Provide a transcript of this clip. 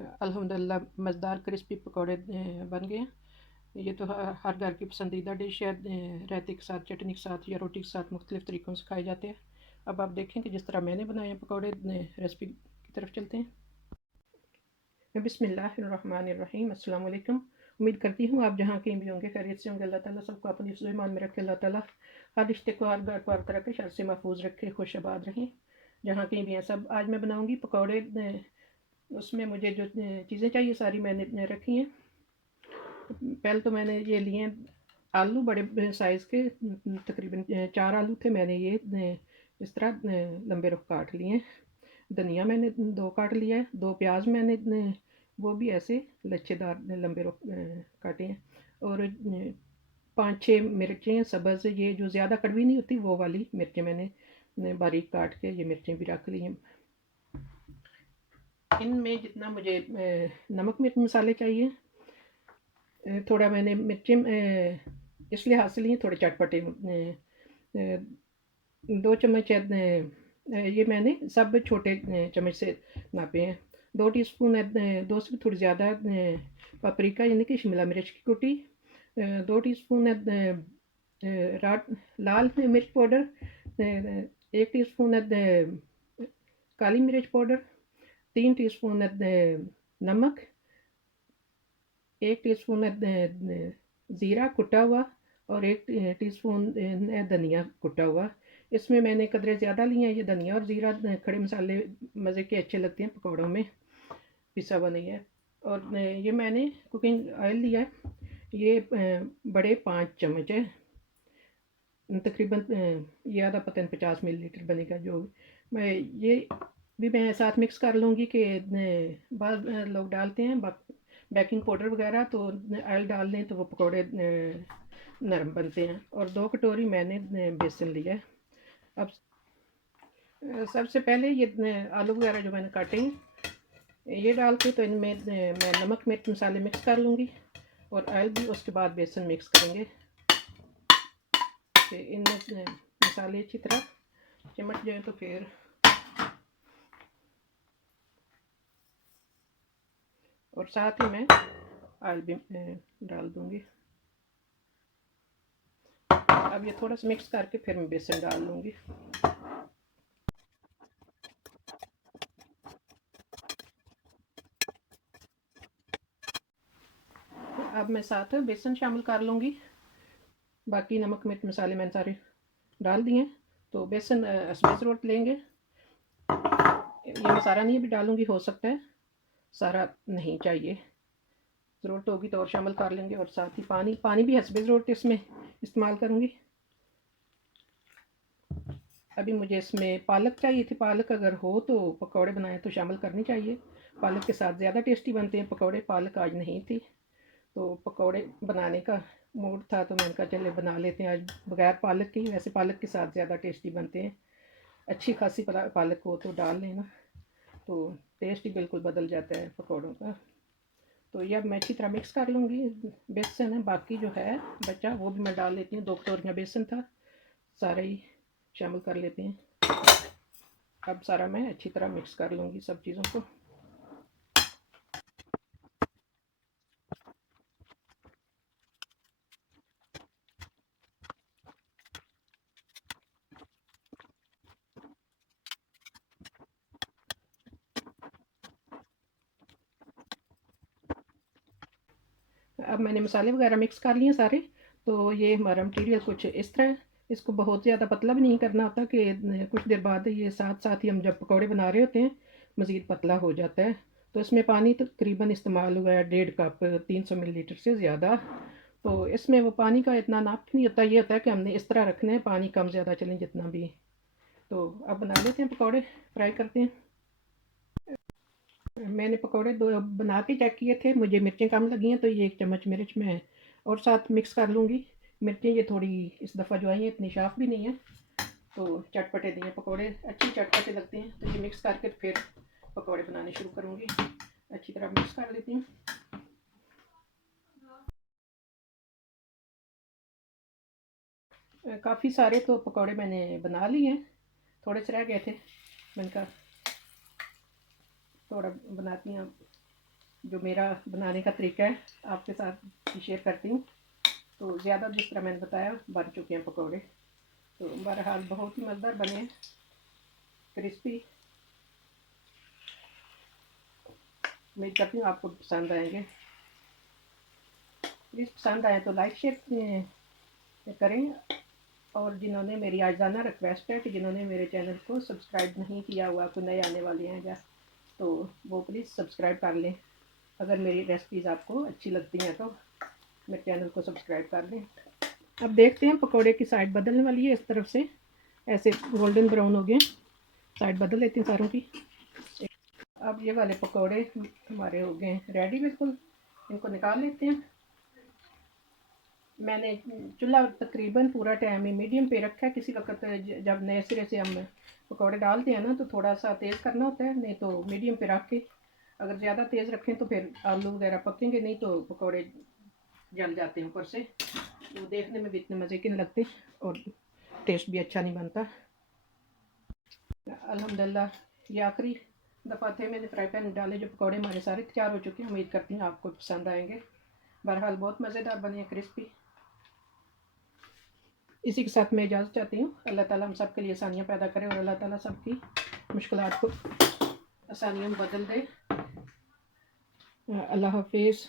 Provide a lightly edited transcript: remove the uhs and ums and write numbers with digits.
अल्हम्दुलिल्लाह मज़ेदार क्रिस्पी पकौड़े बन गए हैं। ये तो हर घर की पसंदीदा डिश है। रायते के साथ, चटनी के साथ या रोटी के साथ मुख्तलिफ़ तरीक़ों से खाए जाते हैं। अब आप देखें कि जिस तरह मैंने बनाए हैं पकौड़े, रेसिपी की तरफ चलते हैं। बिस्मिल्लाहिर्रहमानिर्रहीम। अस्सलाम वालेकुम। उम्मीद करती हूँ आप जहाँ कहीं भी होंगे खैरियत से होंगे। अल्लाह ताला सबको अपनी हिफ्ज़ व ईमान में रखे। अल्लाह ताला हर रिश्ते को, हर घर को हर तरह के शर से महफूज रखे, खुश आबाद रहें जहाँ कहीं भी हैं सब। आज मैं बनाऊँगी पकौड़े। उसमें मुझे जो चीज़ें चाहिए सारी मैंने रखी हैं। पहले तो मैंने ये लिए हैं आलू बड़े साइज़ के, तकरीबन 4 आलू थे। मैंने ये इस तरह लंबे रुख काट लिए हैं। धनिया मैंने 2 काट लिया है। 2 प्याज मैंने वो भी ऐसे लच्छेदार लंबे रुख काटे हैं। और 5-6 मिर्चें सब्ज़, ये जो ज़्यादा कड़वी नहीं होती वो वाली मिर्चें मैंने बारीक काट के ये मिर्चें भी रख ली हैं। इनमें जितना मुझे नमक मिर्च मसाले चाहिए, थोड़ा मैंने मिर्चें इस लिहाज से लिए थोड़े चटपटे। 2 चम्मच ये मैंने सब छोटे चम्मच से नापे हैं। 2 टीस्पून 2 से भी थोड़ी ज़्यादा पापरिका यानी कि शिमला मिर्च की कुटी, 2 टीस्पून लाल मिर्च पाउडर, 1 टीस्पून काली मिर्च पाउडर, 3 टीस्पून नमक, 1 टीस्पून ज़ीरा कुटा हुआ और 1 टीस्पून धनिया कुटा हुआ। इसमें मैंने कदरे ज़्यादा लिए हैं। ये धनिया और ज़ीरा खड़े मसाले मज़े के अच्छे लगते हैं पकौड़ों में, पिसा हुआ नहीं है। और ये मैंने कुकिंग ऑयल लिया है। ये बड़े 5 चम्मच है। तकरीबन ये आधा पता नहीं 50 मिलीलीटर बनेगा। जो मैं ये भी मैं साथ मिक्स कर लूँगी कि बाद लोग डालते हैं बेकिंग पाउडर वगैरह, तो ऑयल डाल दें तो वो पकौड़े नरम बनते हैं। और 2 कटोरी मैंने बेसन लिया है। अब सबसे पहले ये आलू वगैरह जो मैंने काटे हैं ये डाल के तो इनमें मैं नमक मिर्च मसाले मिक्स कर लूँगी और ऑयल भी उसके बाद बेसन मिक्स करेंगे कि इनमें मसाले अच्छी तरह चिमट जाए। तो फिर और साथ ही मैं ऑयल भी डाल दूँगी। अब ये थोड़ा सा मिक्स करके फिर मैं बेसन डाल लूँगी। अब मैं साथ बेसन शामिल कर लूँगी। बाकी नमक मिर्च मसाले मैंने सारे डाल दिए। तो बेसन हसबे ज़रूरत लेंगे। ये मैं सारा नहीं भी डालूँगी, हो सकता है सारा नहीं चाहिए, ज़रूरत होगी तो और शामिल कर लेंगे। और साथ ही पानी भी हसबे ज़रूरत इसमें इस्तेमाल करूँगी। अभी मुझे इसमें पालक चाहिए थी। पालक अगर हो तो पकौड़े बनाए तो शामिल करनी चाहिए। पालक के साथ ज़्यादा टेस्टी बनते हैं पकौड़े। पालक आज नहीं थी तो पकौड़े बनाने का मूड था तो मैंने कहा चले बना लेते हैं आज बगैर पालक के ही। वैसे पालक के साथ ज़्यादा टेस्टी बनते हैं। अच्छी खासी पालक हो तो डाल लेना, तो टेस्ट ही बिल्कुल बदल जाता है पकौड़ों का। तो ये अब मैं अच्छी तरह मिक्स कर लूँगी। बेसन है बाकी जो है बचा वो भी मैं डाल लेती हूँ। 2 कटोरियाँ बेसन था, सारा ही शामिल कर लेते हैं। अब सारा मैं अच्छी तरह मिक्स कर लूँगी सब चीज़ों को। अब मैंने मसाले वगैरह मिक्स कर लिए सारे। तो ये हमारा मटीरियल कुछ इस तरह है। इसको बहुत ज़्यादा पतला भी नहीं करना होता कि कुछ देर बाद ये साथ साथ ही हम जब पकौड़े बना रहे होते हैं मज़ीद पतला हो जाता है। तो इसमें पानी तकरीबन इस्तेमाल हुआ है 1.5 कप, 300 मिलीलीटर से ज़्यादा। तो इसमें वो पानी का इतना नाप नहीं होता। ये होता है कि हमने इस तरह रखना है, पानी कम ज़्यादा चलें जितना भी। तो अब बना लेते हैं पकौड़े, फ्राई करते हैं। मैंने पकौड़े 2 बना के चेक किए थे, मुझे मिर्चें कम लगी हैं तो ये 1 चम्मच मिर्च मैं और साथ मिक्स कर लूँगी। मिर्चें ये थोड़ी इस दफ़ा जो आई हैं इतनी शार्प भी नहीं है, तो चटपटे दिए पकौड़े अच्छे चटपटे लगते हैं। तो ये मिक्स करके फिर पकौड़े बनाने शुरू करूँगी। अच्छी तरह मिक्स कर लेती हूँ। काफ़ी सारे तो पकौड़े मैंने बना लिए हैं, थोड़े से रह गए थे। मैंने कहा थोड़ा बनाती हूँ। जो मेरा बनाने का तरीका है आपके साथ शेयर करती हूँ। तो ज़्यादा जिस तरह मैंने बताया बन चुके हैं पकौड़े। तो बहरहाल बहुत ही मज़ेदार बने, क्रिस्पी। उम्मीद करती हूँ आपको पसंद आएंगे। प्लीज़ पसंद आए तो लाइक शेयर करें। और जिन्होंने मेरी आजाना रिक्वेस्ट है कि जिन्होंने मेरे चैनल को सब्सक्राइब नहीं किया हुआ, कोई नए आने वाले हैं या, तो वो प्लीज़ सब्सक्राइब कर लें। अगर मेरी रेसिपीज़ आपको अच्छी लगती हैं तो मेरे चैनल को सब्सक्राइब कर लें। अब देखते हैं, पकोड़े की साइड बदलने वाली है। इस तरफ से ऐसे गोल्डन ब्राउन हो गए, साइड बदल लेती हूँ सारों की। अब ये वाले पकोड़े हमारे हो गए रेडी बिल्कुल, इनको निकाल लेते हैं। मैंने चूल्हा तकरीबन पूरा टाइम ही मीडियम पे रखा है। किसी वक्त जब नए सिरे से हम पकौड़े डालते हैं ना तो थोड़ा सा तेज़ करना होता है, नहीं तो मीडियम पे रख के। अगर ज़्यादा तेज़ रखें तो फिर आलू वगैरह पकेंगे नहीं, तो पकौड़े जल जाते हैं ऊपर से, तो देखने में भी इतने मज़े के नहीं लगते और टेस्ट भी अच्छा नहीं बनता। अल्हम्दुलिल्लाह ये आखिरी दफ़ा थे मैंने फ्राई पैन डाले जो पकौड़े हमारे सारे तैयार हो चुके हैं। उम्मीद करती हूँ आपको पसंद आएंगे। बहरहाल बहुत मज़ेदार बने, क्रिस्पी। इसी के साथ मैं इजाज़त चाहती हूँ। अल्लाह ताला हम सब के लिए आसानियाँ पैदा करे और अल्लाह ताला सबकी मुश्किलात को आसानियों में बदल दे। अल्लाह हाफिज़।